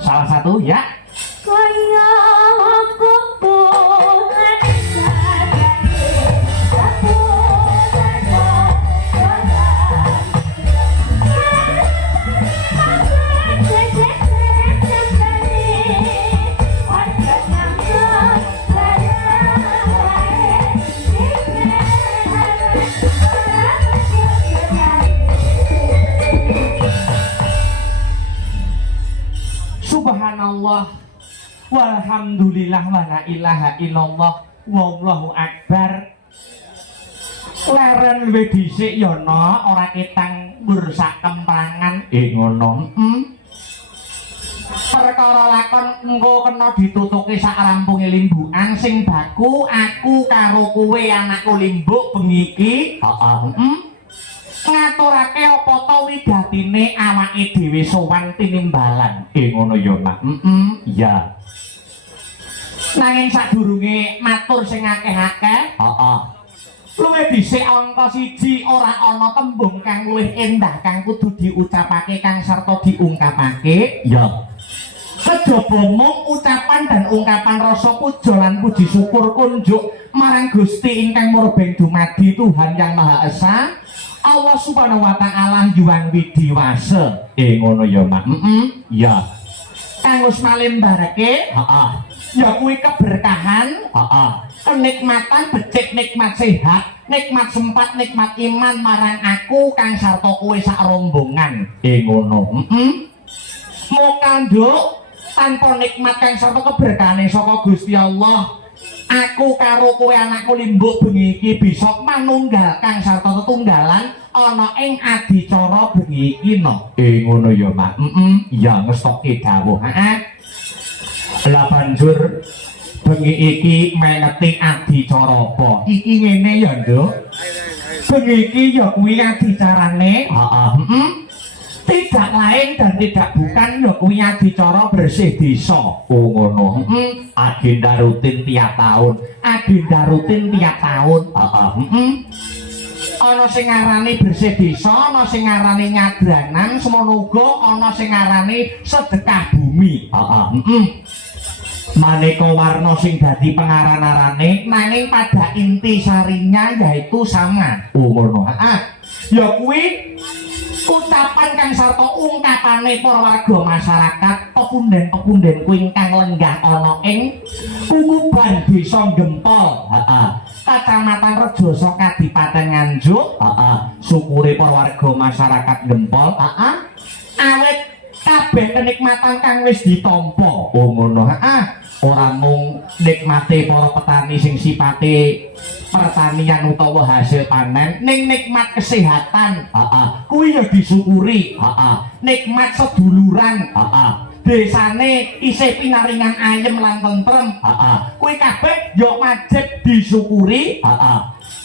Salah satu ya. Subhanallah walhamdulillah wala ilaha illallah wallahu akbar. Leren luwih dhisik ya no ora ketang bursak kemprangan ngono. Perkara lakon engko kena ditutuke sak rampunge limbukan sing baku aku karo kowe anakku limbuk bengi iki. Ngaturake apa to wigatine awake dhewe sowan tinimbalan ngono ya Mak. Iya. Nanging sadurunge matur sing akeh-akeh, luwih dhisik angka 1 ora ana tembung kang luwih endah kang kudu diucapake kang sarta diungkapake. Ya. Kejaba mung ucapan dan ungkapan rasa puja lan puji syukur kunjuk marang Gusti ingkang murbeng dumadi Tuhan Yang Maha Esa. Allah Subhanahu wa taala yuwang widiwase. Ngono ya Mak. Ya. Kang wis malembarake, ya kuwi keberkahan, kenikmatan becik nikmat sehat, nikmat sempat, nikmat iman marang aku kang sarta kowe sak rombongan. Ngono. Mokanduk tanpa nikmat kang sarta keberkahane saka Gusti Allah, aku karo kowe anakku limbuk bengi iki bisa manunggal kang sarta tetunggalan ana ing adicara bengi iki no. Ngono ya Mak. Ya ngestoke dawuh. Lah banjur bengi iki meneti adicara apa? Iki ngene ya, Nduk. Bengi iki ya kuwi adicarane. Tidak lain dan tidak bukan ya kuwi adicara bersih desa. Ngono. Agenda rutin tiap tahun. Agenda rutin tiap tahun. Ana sing ngarani bersih desa, ana sing ngarani nyadranan, semono uga ana sing ngarani sedekah bumi. Maneka warna sing dadi pengaran-arane nanging pada inti sarinya yaitu sama. Ngono. Ya kuwi ucapan kang sarta ungkapane para warga masyarakat pepunden-pepunden kuwi ingkang lenggah ana ing Kukuban Desa Gempol, Kacamatan Rejoso, Kadipaten Nganjuk. Syukure para warga masyarakat Gempol, awet kabeh kenikmatan kang wis ditampa. Ngono. Ora mung nikmate para petani sing sipate pertanian utawa hasil panen, ning nikmat kesehatan, kuwi ya disyukuri. Nikmat seduluran, desane isih pinaringan ayem lan tentrem, kuwi kabeh ya wajib disyukuri.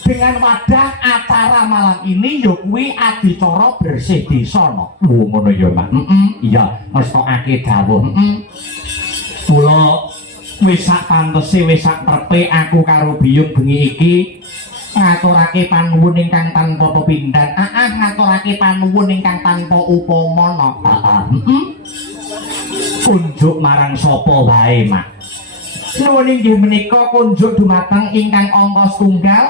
Dengan wadah acara malam ini ya kuwi adicara bersih desa no. Ngono ya Mak. Iya ngestokake dawuh. Kula wis sak pantese wis sak trepe aku karo biyung bengi iki ngaturake panuwun ingkang tanpa pepindhan. Ngaturake panuwun ingkang tanpa upama no. Kunjuk marang sapa wae Mak. Nuwun inggih menika kunjuk dumateng ingkang angka setunggal.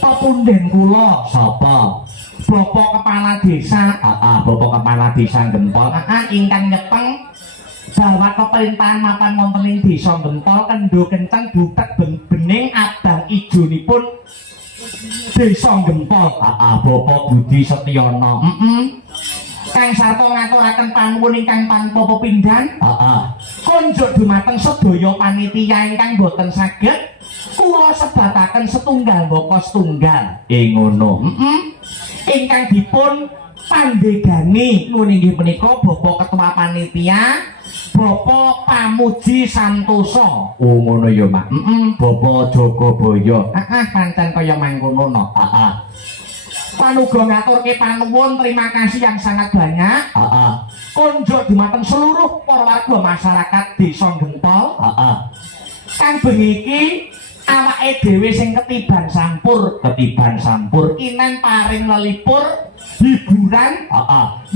Pepunden kula sapa? Bapak Kepala Desa. Bapak Kepala Desa Gempol. Ingkang nyepeng bahwa pemerintahan mapan wonten ing Desa Gempol kendho kenceng butek bening abang ijonipun Desa Gempol. Bapak Budi Setiono. Kang sarta ngaturaken panuwun ingkang tanpa pepindhan. Kunjuk dumateng sedaya panitia ingkang boten saged kula sebataken setunggal baka setunggal. Ngono. Ingkang dipun pandegani nuwun inggih menika Bapak Ketua Panitia Bapak Pamuji Santoso. Ngono ya Mak. Bapak Jogobaya. Pancen kaya mangkono no. Panuga ngaturke panuwun terima kasih yang sangat banyak. Kunjuk dumateng seluruh para warga masyarakat Desa Gempol. Kan bengi iki awake dhewe sing ketiban sampur kinan paring lelipur hiburan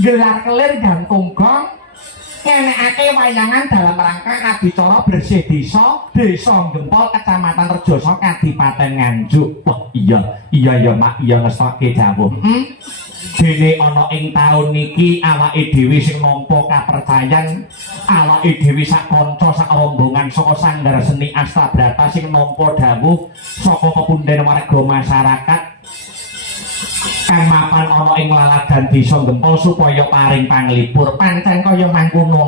gelar kelir gantung gong ngenekake wayangan dalam rangka adicara bersih desa Gempol Kecamatan Rejoso Kadipaten Nganjuk. Wah iya ya mak iya ngestoke dawuh dene ana ing taun niki awake dhewe sing nampa kapercayan awake dhewe sak kanca sak rombongan saka Sanggar Seni Astabrata sing nampa dawuh saka pepunden warga masyarakat kang mapan ana ing laladan desa Gempol supaya paring panglipur pancen kaya mangkono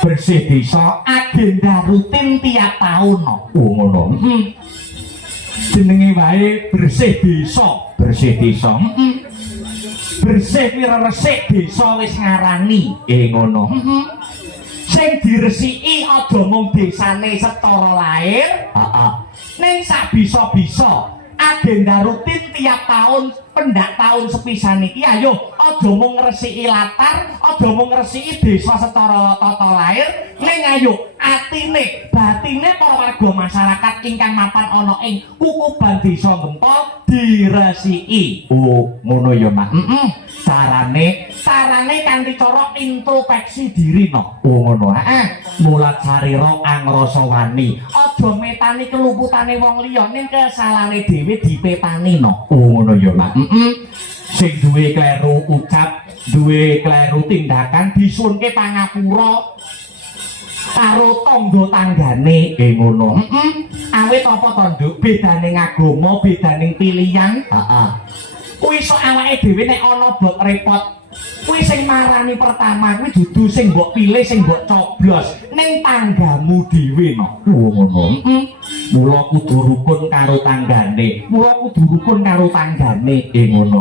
bersih desa agenda rutin tiap taun ngono jenenge wae bersih desa bersih pira resik desa wis ngarani ngono sing diresiki aja mung desane secara lahir ning sak bisa-bisa agenda rutin tiap tahun pendak tahun sepisan iki ayo aja mung ngresiki latar aja mung ngresiki desa secara tata lahir ning ayo atine batine para warga masyarakat ingkang mapan ana ing kukuban desa Gempol diresiki ngono ya Mak carane kanthi cara introspeksi diri ngono mulat sarira angrasa wani aja metani keluputane wong liya ning kesalahane dhewe dipetani ngono ya Mak sing duwe kleru ucap duwe kleru tindakan disunke pangapura karo tangga tanggane ngono awit apa to Nduk bedane agama bedane pilihan kuwi sok awake dhewe nek ana bot repot kuwi sing marani pertama kuwi dudu sing mbok pilih sing mbok coblos ning tanggamu dhewe ngono mula kudu rukun karo tanggane ngono